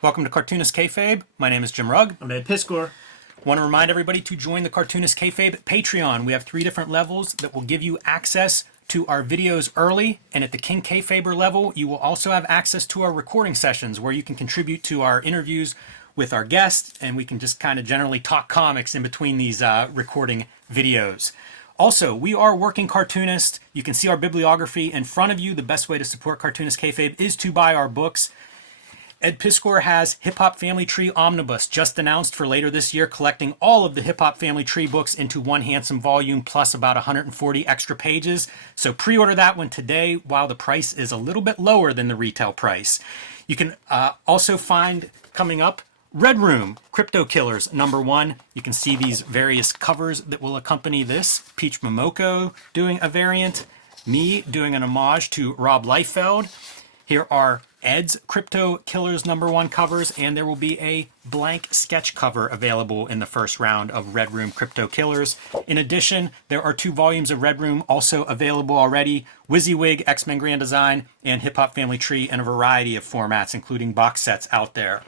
Welcome to Cartoonist Kayfabe. My name is Jim Rugg. I'm Ed Piscor. Want to remind everybody to join the Cartoonist Kayfabe Patreon. We have 3 different levels that will give you access to our videos early, and at the King Kayfaber level, you will also have access to our recording sessions where you can contribute to our interviews with our guests, and we can just kind of generally talk comics in between these recording videos. Also, we are working Cartoonist. You can see our bibliography in front of you. The best way to support Cartoonist Kayfabe is to buy our books. Ed Piscor has Hip Hop Family Tree Omnibus, just announced for later this year, collecting all of the Hip Hop Family Tree books into one handsome volume, plus about 140 extra pages. So pre-order that one today while the price is a little bit lower than the retail price. You can also find, coming up, Red Room, Crypto Killers, #1. You can see these various covers that will accompany this. Peach Momoko doing a variant, me doing an homage to Rob Liefeld. Here are Ed's Crypto Killers #1 covers, and there will be a blank sketch cover available in the first round of Red Room Crypto Killers. In addition, there are 2 volumes of Red Room also available already, WYSIWYG, X-Men Grand Design, and Hip Hop Family Tree in a variety of formats, including box sets out there.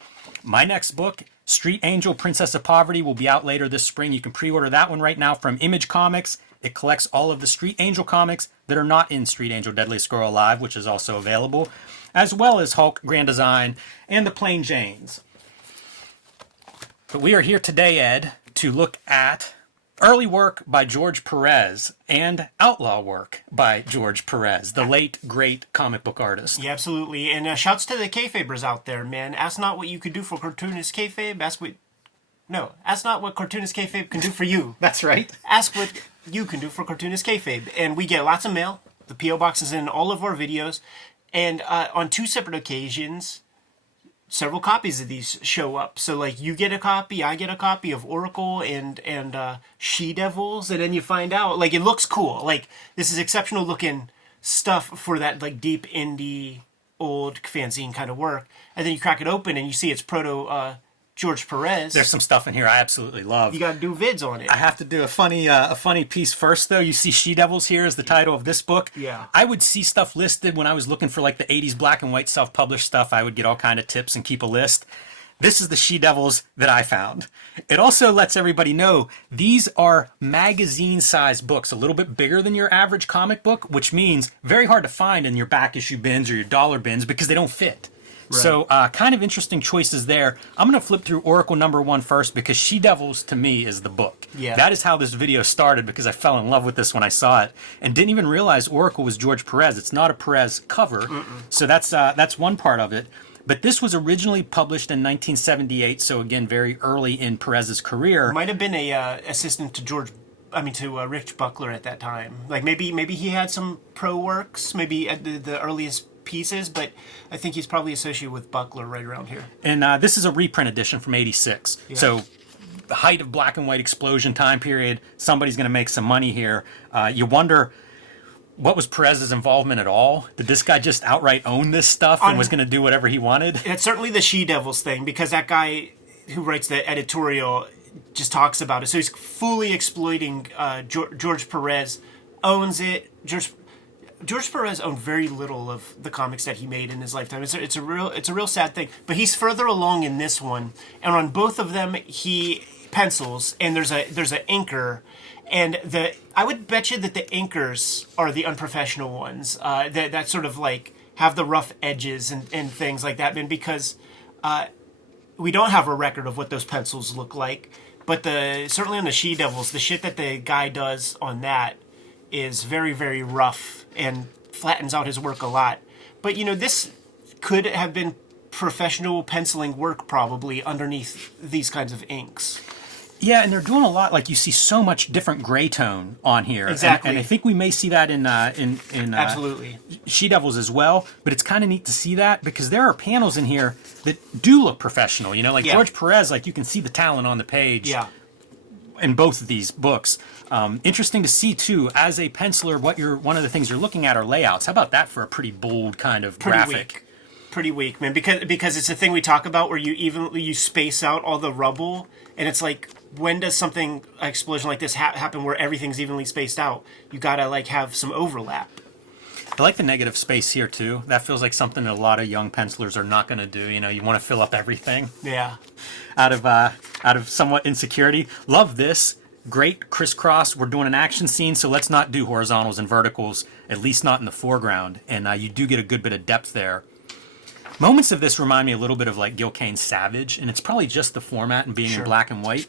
My next book, Street Angel, Princess of Poverty, will be out later this spring. You can pre-order that one right now from Image Comics. It collects all of the Street Angel comics that are not in Street Angel Deadliest Girl Alive, which is also available, as well as Hulk, Grand Design, and the Plain Janes. But we are here today, Ed, to look at early work by George Pérez and outlaw work by George Pérez, the late, great comic book artist. Yeah, absolutely. And shouts to the Kayfabers out there, man. Ask not what you could do for Cartoonist Kayfabe. Ask not what Cartoonist Kayfabe can do for you. That's right. Ask what you can do for Cartoonist Kayfabe. And we get lots of mail. The P.O. Box is in all of our videos. And on 2 separate occasions, several copies of these show up. So, like, you get a copy, I get a copy of Oracle and She-Devils, and then you find out, like, it looks cool. Like, this is exceptional looking stuff for that, like, deep indie, old fanzine kind of work. And then you crack it open and you see it's proto George Pérez. There's some stuff in here I absolutely love. You got to do vids on it. I have to do a funny piece first, though. You see She-Devils here is the title of this book. Yeah. I would see stuff listed when I was looking for like the 80s black and white self-published stuff. I would get all kind of tips and keep a list. This is the She-Devils that I found. It also lets everybody know these are magazine-sized books, a little bit bigger than your average comic book, which means very hard to find in your back issue bins or your dollar bins because they don't fit. Right. So kind of interesting choices there. I'm going to flip through Oracle #1 first because She-Devils to me is the book. Yeah. That is how this video started because I fell in love with this when I saw it and didn't even realize Oracle was George Pérez. It's not a Pérez cover. So that's one part of it. But this was originally published in 1978, so again, very early in Pérez's career. Might have been a assistant to Rich Buckler at that time. Like maybe he had some pro works, maybe at the earliest pieces, but I think he's probably associated with Buckler right around here. And this is a reprint edition from '86. Yeah. So the height of black and white explosion time period, somebody's going to make some money here. You wonder, what was Pérez's involvement at all? Did this guy just outright own this stuff and was going to do whatever he wanted? It's certainly the She-Devils thing, because that guy who writes the editorial just talks about it. So he's fully exploiting George Pérez, owns it. George Pérez owned very little of the comics that he made in his lifetime. It's a real sad thing. But he's further along in this one, and on both of them he pencils, and there's an inker, and I would bet you that the inkers are the unprofessional ones that sort of like have the rough edges and things like that. And because we don't have a record of what those pencils look like, but certainly on the She-Devils, the shit that the guy does on that is very, very rough and flattens out his work a lot. But, you know, this could have been professional penciling work probably underneath these kinds of inks. Yeah, and they're doing a lot. Like, you see so much different gray tone on here. Exactly. And I think we may see that in absolutely She-Devils as well. But it's kind of neat to see that because there are panels in here that do look professional. You know, like George Pérez, like you can see the talent on the page. Yeah. In both of these books. Interesting to see, too, as a penciler, one of the things you're looking at are layouts. How about that for a pretty bold kind of graphic? Pretty weak, man. Because it's a thing we talk about where you space out all the rubble, and it's like, when does something, an explosion like this happen where everything's evenly spaced out? You gotta, like, have some overlap. I like the negative space here too. That feels like something that a lot of young pencilers are not going to do. You know, you want to fill up everything. Yeah. Out of somewhat insecurity. Love this. Great crisscross. We're doing an action scene, so let's not do horizontals and verticals, at least not in the foreground. And you do get a good bit of depth there. Moments of this remind me a little bit of like Gil Kane's Savage, and it's probably just the format and being in black and white.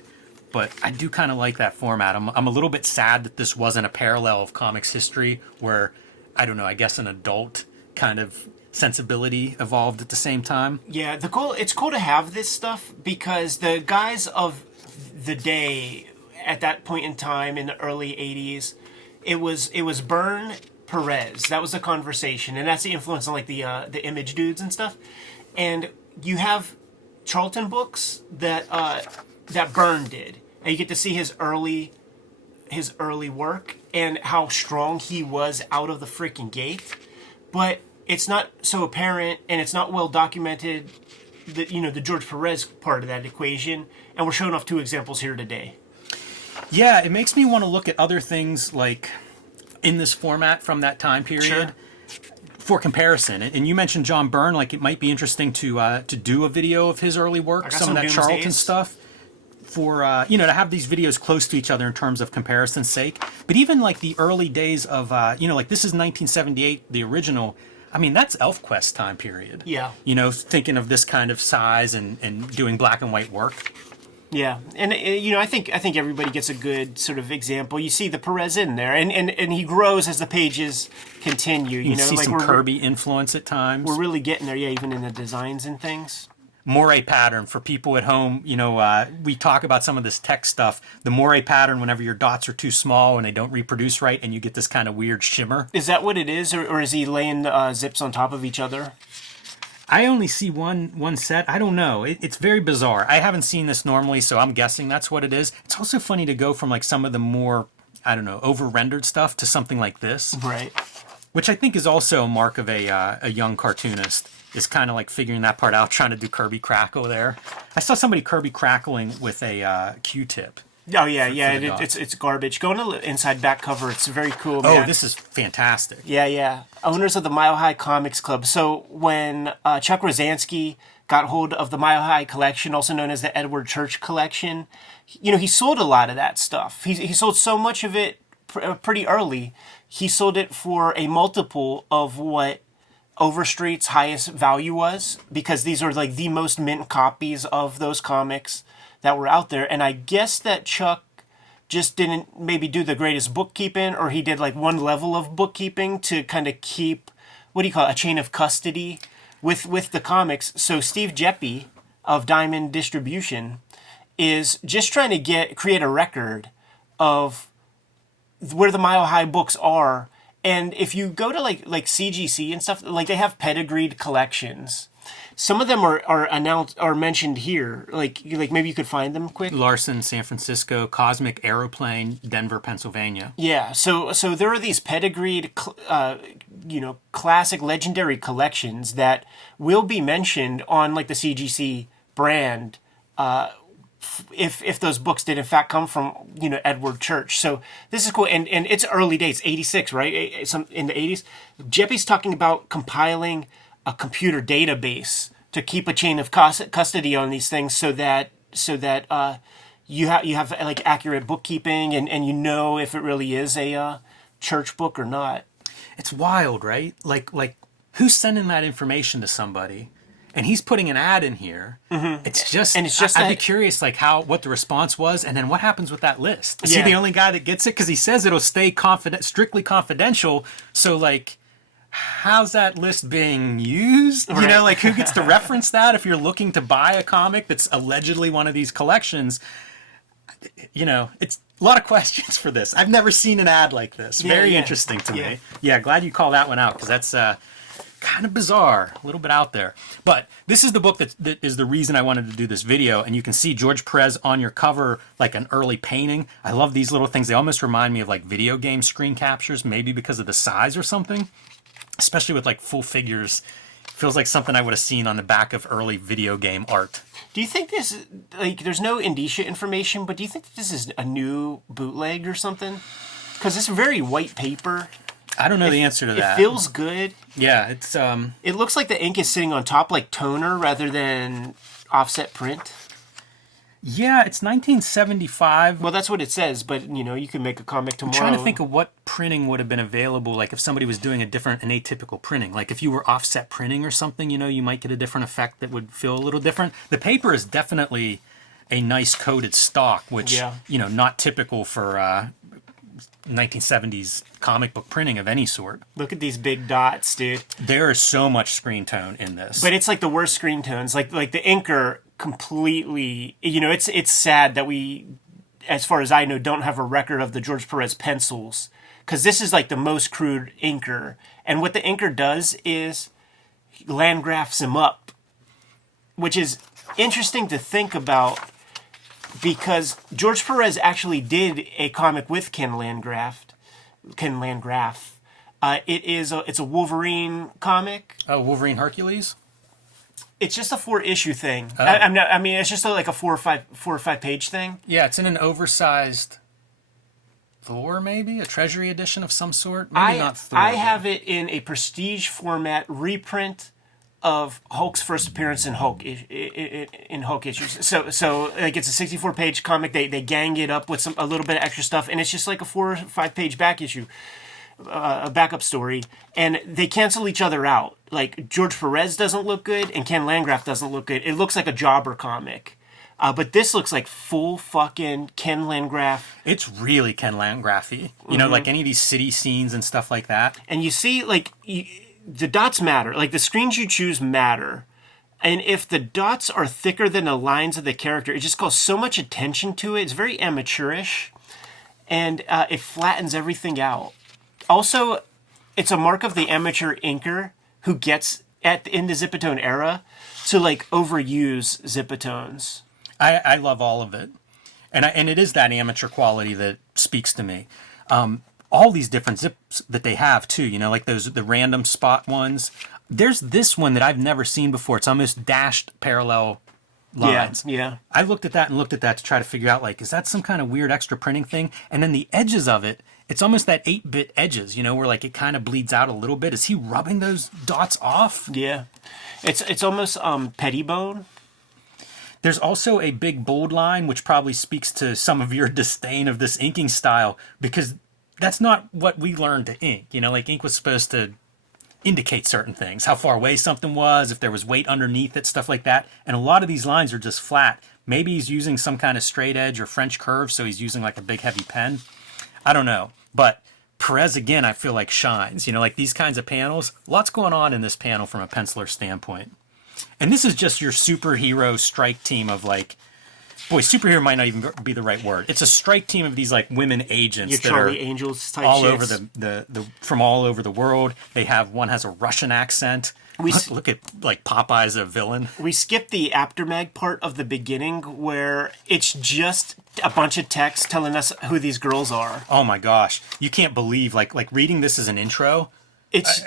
But I do kind of like that format. I'm a little bit sad that this wasn't a parallel of comics history where, I don't know, I guess an adult kind of sensibility evolved at the same time. Yeah, it's cool to have this stuff because the guys of the day at that point in time in the early 80s, it was Byrne, Pérez. That was the conversation, and that's the influence on like the Image dudes and stuff. And you have Charlton books that Byrne did, and you get to see his early work and how strong he was out of the freaking gate. But it's not so apparent, and it's not well documented. The George Pérez part of that equation, and we're showing off 2 examples here today. Yeah, it makes me want to look at other things like in this format from that time period for comparison. And you mentioned John Byrne, like it might be interesting to do a video of his early work, some of that Charlton stuff, for to have these videos close to each other in terms of comparison's sake. But even like the early days of like this is 1978, the original. I mean, that's ElfQuest time period. Yeah. Thinking of this kind of size and doing black and white work. Yeah, and I think everybody gets a good sort of example. You see the Pérez in there, and he grows as the pages continue. You see like some Kirby influence at times. We're really getting there, yeah, even in the designs and things. Moire pattern for people at home. We talk about some of this tech stuff. The Moire pattern, whenever your dots are too small and they don't reproduce right, and you get this kind of weird shimmer. Is that what it is, or is he laying zips on top of each other? I only see one set. I don't know. It's very bizarre. I haven't seen this normally, so I'm guessing that's what it is. It's also funny to go from like some of the more, I don't know, over-rendered stuff to something like this. Right. Which I think is also a mark of a young cartoonist, is kind of like figuring that part out, trying to do Kirby Crackle there. I saw somebody Kirby Crackling with a Q-tip. Oh, yeah, it's garbage. Go on the inside back cover. It's very cool, man. Oh, this is fantastic. Yeah. Owners of the Mile High Comics Club. So when Chuck Rosansky got hold of the Mile High collection, also known as the Edward Church collection, he sold a lot of that stuff. He sold so much of it pretty early. He sold it for a multiple of what Overstreet's highest value was, because these are like the most mint copies of those comics that were out there. And I guess that Chuck just didn't maybe do the greatest bookkeeping, or he did like one level of bookkeeping to kind of keep, what do you call it, a chain of custody with the comics. So Steve Jeppy of Diamond Distribution is just trying to create a record of where the Mile High books are. And if you go to like CGC and stuff, like they have pedigreed collections. Some of them are announced or mentioned here. Like maybe you could find them quick. Larson, San Francisco, Cosmic Aeroplane, Denver, Pennsylvania. Yeah. So there are these pedigreed, classic legendary collections that will be mentioned on like the CGC brand. If those books did in fact come from Edward Church. So this is cool, and it's early days, 86, right? Some in the 80s. Jeppy's talking about compiling a computer database to keep a chain of custody on these things, so that you have like accurate bookkeeping, and if it really is a church book or not. It's wild, right? Like who's sending that information to somebody? And he's putting an ad in here. Mm-hmm. I'd be curious, like what the response was, and then what happens with that list. Is he the only guy that gets it? Because he says it'll stay strictly confidential. So, like, how's that list being used? Right. Who gets to reference that if you're looking to buy a comic that's allegedly one of these collections? It's a lot of questions for this. I've never seen an ad like this. Very interesting to me. Yeah, glad you call that one out, because that's kind of bizarre, a little bit out there. But this is the book that is the reason I wanted to do this video. And you can see George Pérez on your cover, like an early painting. I love these little things. They almost remind me of like video game screen captures, maybe because of the size or something. Especially with like full figures. Feels like something I would have seen on the back of early video game art. Do you think this, there's no indicia information, but do you think this is a new bootleg or something? Because it's very white paper. I don't know the answer to that. It feels good. Yeah, it's It looks like the ink is sitting on top like toner rather than offset print. yeah, it's 1975. Well, that's what it says, but you can make a comic tomorrow. I'm trying to think of what printing would have been available, like if somebody was doing an atypical printing. Like if you were offset printing or something, you might get a different effect that would feel a little different. The paper is definitely a nice coated stock, which, not typical for 1970s comic book printing of any sort. Look at these big dots, dude. There is so much screen tone in this. But it's like the worst screen tones. Like the inker completely, it's sad that we, as far as I know, don't have a record of the George Perez pencils, because this is like the most crude inker. And what the inker does is Landgraphs him up, which is interesting to think about, because George Perez actually did a comic with Ken Landgraf. It's a Wolverine comic. Oh, Wolverine Hercules? It's just a 4-issue thing. Oh. It's just like a 4 or 5 page thing. Yeah, it's in an oversized Thor, maybe? A Treasury edition of some sort? Maybe not Thor. I have it in a prestige format reprint of Hulk's first appearance in Hulk issues. So like it's a 64-page comic. They gang it up with a little bit of extra stuff, and it's just like a 4 or 5 page back issue. A backup story, and they cancel each other out. Like George Perez doesn't look good, and Ken Landgraf doesn't look good. It looks like a jobber comic, but this looks like full fucking Ken Landgraf. It's really Ken Landgraf-y. Like any of these city scenes and stuff like that. And you see, like the dots matter. Like the screens you choose matter, and if the dots are thicker than the lines of the character, it just calls so much attention to it. It's very amateurish, and it flattens everything out. Also, it's a mark of the amateur inker who gets in the Zipatone era to like overuse Zipatones. I love all of it, and it is that amateur quality that speaks to me. All these different zips that they have too, like the random spot ones. There's this one that I've never seen before. It's almost dashed parallel lines. Yeah. I looked at that to try to figure out, like, is that some kind of weird extra printing thing? And then the edges of it, it's almost that 8-bit edges, where like it kind of bleeds out a little bit. Is he rubbing those dots off? Yeah. It's almost Pettibone. There's also a big bold line, which probably speaks to some of your disdain of this inking style, because that's not what we learned to ink. Like ink was supposed to indicate certain things, how far away something was, if there was weight underneath it, stuff like that. And a lot of these lines are just flat. Maybe he's using some kind of straight edge or French curve, so he's using like a big heavy pen. I don't know. But Perez, again, I feel like shines. Like these kinds of panels, lots going on in this panel from a penciler standpoint. And this is just your superhero strike team of like, boy, superhero might not even be the right word. It's a strike team of these like women agents Your that Charlie are Angels type all shits. over the from all over the world. One has a Russian accent. Look at like Popeye's a villain. We skipped the aftermag part of the beginning where it's just a bunch of text telling us who these girls are. Oh my gosh, you can't believe like reading this as an intro. It's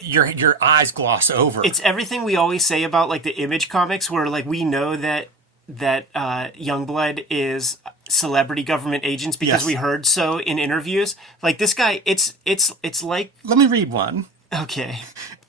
your eyes gloss over. It's everything we always say about like the Image comics, where like we know that Youngblood is celebrity government agents because we heard so in interviews. Like this guy, it's like. Let me read one. Okay.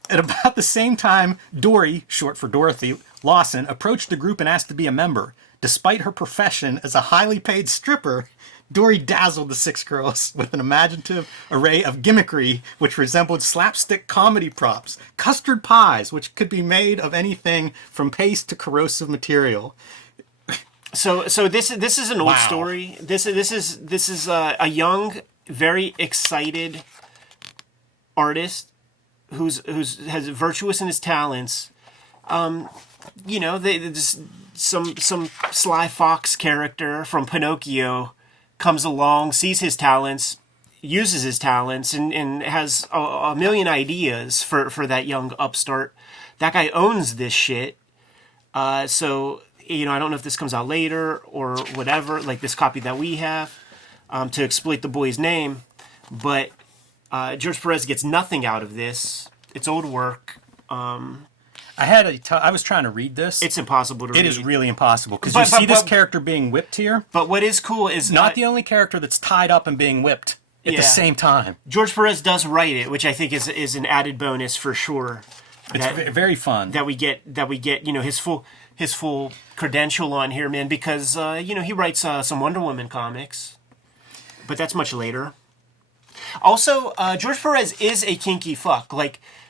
At about the same time, Dory, short for Dorothy, Lawson, approached the group and asked to be a member. Despite her profession as a highly paid stripper, Dory dazzled the 6 girls with an imaginative array of gimmickry which resembled slapstick comedy props, custard pies, which could be made of anything from paste to corrosive material. So this is an old story. This is a young, very excited artist who's virtuous in his talents. Some sly fox character from Pinocchio comes along, sees his talents, uses his talents, and has a million ideas for that young upstart. That guy owns this shit. So I don't know if this comes out later or whatever, like this copy that we have, to exploit the boy's name, but George Perez gets nothing out of this. It's old work. I was trying to read this. It's impossible to read. It is really impossible, because you see this character being whipped here. But what is cool is not the only character that's tied up and being whipped at the same time. George Perez does write it, which I think is an added bonus for sure. It's very fun that we get his full credential on here, man, because he writes some Wonder Woman comics, but that's much later. Also, George Perez is a kinky fuck,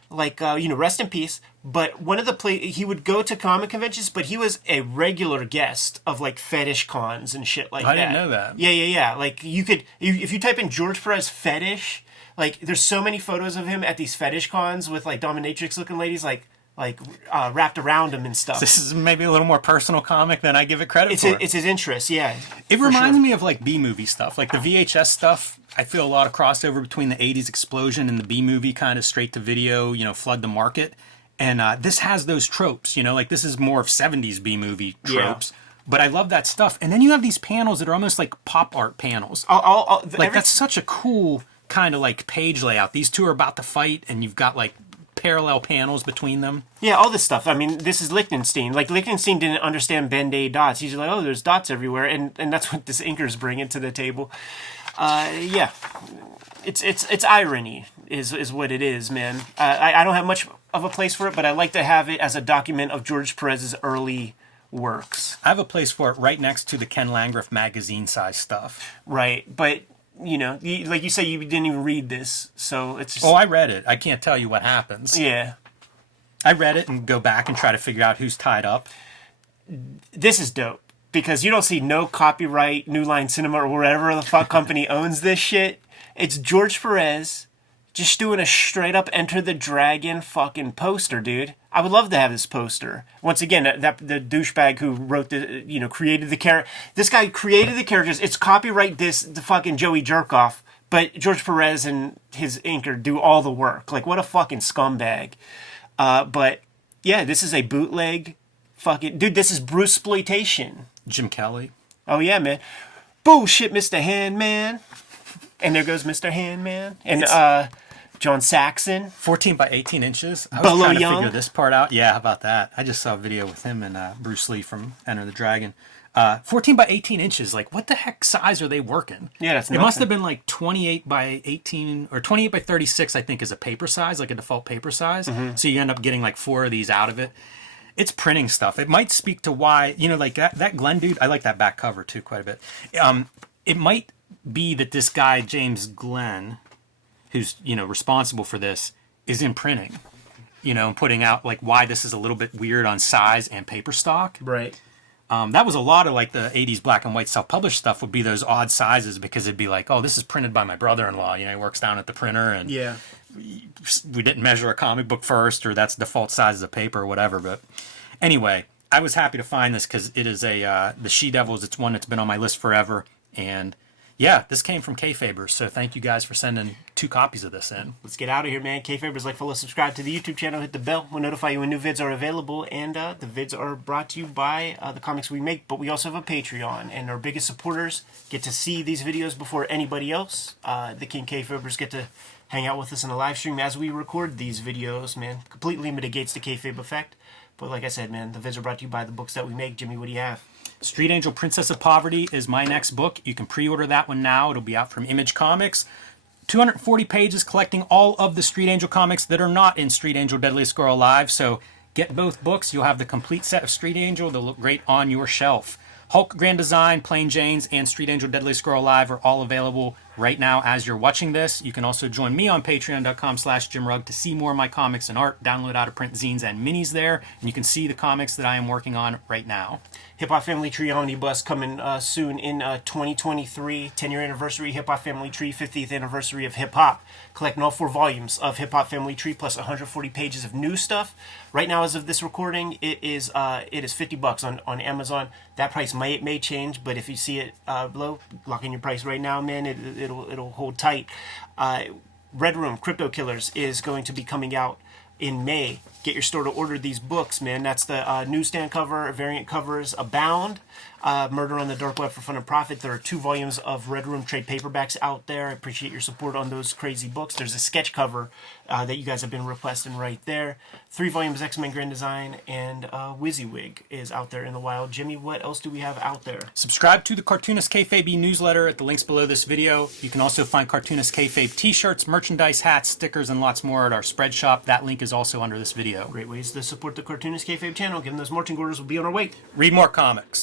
rest in peace. But one of he would go to comic conventions, but he was a regular guest of like fetish cons and shit like that. I didn't know that. Yeah. Like you could, if you type in George Perez fetish, like there's so many photos of him at these fetish cons with like dominatrix looking ladies wrapped around him and stuff. This is maybe a little more personal comic than I give it credit for. It's his interest, yeah. It reminds me of like B-movie stuff, like the VHS stuff. I feel a lot of crossover between the 80s explosion and the B-movie kind of straight to video, flood the market. And this has those tropes, like this is more of 70s B-movie tropes. Yeah. But I love that stuff. And then you have these panels that are almost like pop art panels. That's such a cool kind of like page layout. These two are about to fight and you've got like parallel panels between them. Yeah, all this stuff. I mean, this is Lichtenstein. Like, Lichtenstein didn't understand Ben-Day dots. He's like, oh, there's dots everywhere. And that's what this inker's bringing to the table. It's irony is what it is, man. I don't have much of a place for it, but I like to have it as a document of George Perez's early works. I have a place for it right next to the Ken Landgraf magazine size stuff. Right, but like you said, you didn't even read this, so it's just... Oh, I read it. I can't tell you what happens. Yeah. I read it and go back and try to figure out who's tied up. This is dope, because you don't see no copyright, New Line Cinema, or whatever the fuck company owns this shit. It's George Perez just doing a straight up Enter the Dragon fucking poster, dude. I would love to have this poster. Once again, the douchebag who wrote created the character. This guy created the characters. It's copyright the fucking Joey Jerkoff, but George Perez and his inker do all the work. Like, what a fucking scumbag. But yeah, this is a bootleg fucking... Dude, this is Bruceploitation. Jim Kelly. Oh yeah, man. Bullshit, Mr. Handman. And there goes Mr. Handman. And John Saxon. 14 by 18 inches. I was trying to figure this part out. Yeah, how about that? I just saw a video with him and Bruce Lee from Enter the Dragon. 14 by 18 inches. Like, what the heck size are they working? Yeah, that's It must have been like 28 by 18 or 28 by 36, I think, is a paper size, like a default paper size. Mm-hmm. So you end up getting like 4 of these out of it. It's printing stuff. It might speak to why, like that Glenn dude, I like that back cover too quite a bit. It might be that this guy, James Glenn, who's, responsible for this, is in printing, and putting out like why this is a little bit weird on size and paper stock. Right. That was a lot of like the 80s black and white self-published stuff would be those odd sizes because it'd be like, oh, this is printed by my brother-in-law. He works down at the printer and yeah, we didn't measure a comic book first, or that's default size of paper or whatever. But anyway, I was happy to find this because it is the She-Devils. It's one that's been on my list forever. And yeah, this came from Kayfabe, so thank you guys for sending 2 copies of this in. Let's get out of here, man. Kayfabe's like, follow, subscribe to the YouTube channel, hit the bell. We'll notify you when new vids are available, and the vids are brought to you by the comics we make, but we also have a Patreon, and our biggest supporters get to see these videos before anybody else. The King Kayfabers get to hang out with us in a live stream as we record these videos, man. Completely mitigates the Kayfabe effect. But like I said, man, the vids are brought to you by the books that we make. Jimmy, what do you have? Street Angel Princess of Poverty is my next book. You can pre-order that one now. It'll be out from Image Comics. 240 pages collecting all of the Street Angel comics that are not in Street Angel Deadliest Girl Alive. So get both books. You'll have the complete set of Street Angel. They'll look great on your shelf. Hulk Grand Design, Plain Janes, and Street Angel Deadliest Girl Alive are all available right now as you're watching this. You can also join me on patreon.com/JimRugg to see more of my comics and art, download out-of-print zines and minis there, and you can see the comics that I am working on right now. Hip Hop Family Tree Omnibus coming soon in 2023, 10-year anniversary Hip Hop Family Tree, 50th anniversary of hip hop. Collecting all 4 volumes of Hip Hop Family Tree plus 140 pages of new stuff. Right now, as of this recording, it is $50 on Amazon. That price may change, but if you see it below, lock in your price right now, man. It'll hold tight. Red Room Crypto Killers is going to be coming out in May. Get your store to order these books, man. That's the newsstand cover. Variant covers abound. Murder on the Dark Web for Fun and Profit. There are 2 volumes of Red Room trade paperbacks out there. I appreciate your support on those crazy books. There's a sketch cover that you guys have been requesting right there. 3 volumes X-Men Grand Design, and WYSIWYG is out there in the wild. Jimmy, what else do we have out there? Subscribe to the Cartoonist Kayfabe newsletter at the links below this video. You can also find Cartoonist Kayfabe t-shirts, merchandise, hats, stickers, and lots more at our spread shop. That link is also under this video. Great ways to support the Cartoonist Kayfabe channel. Given those marching orders, will be on our way. Read more comics.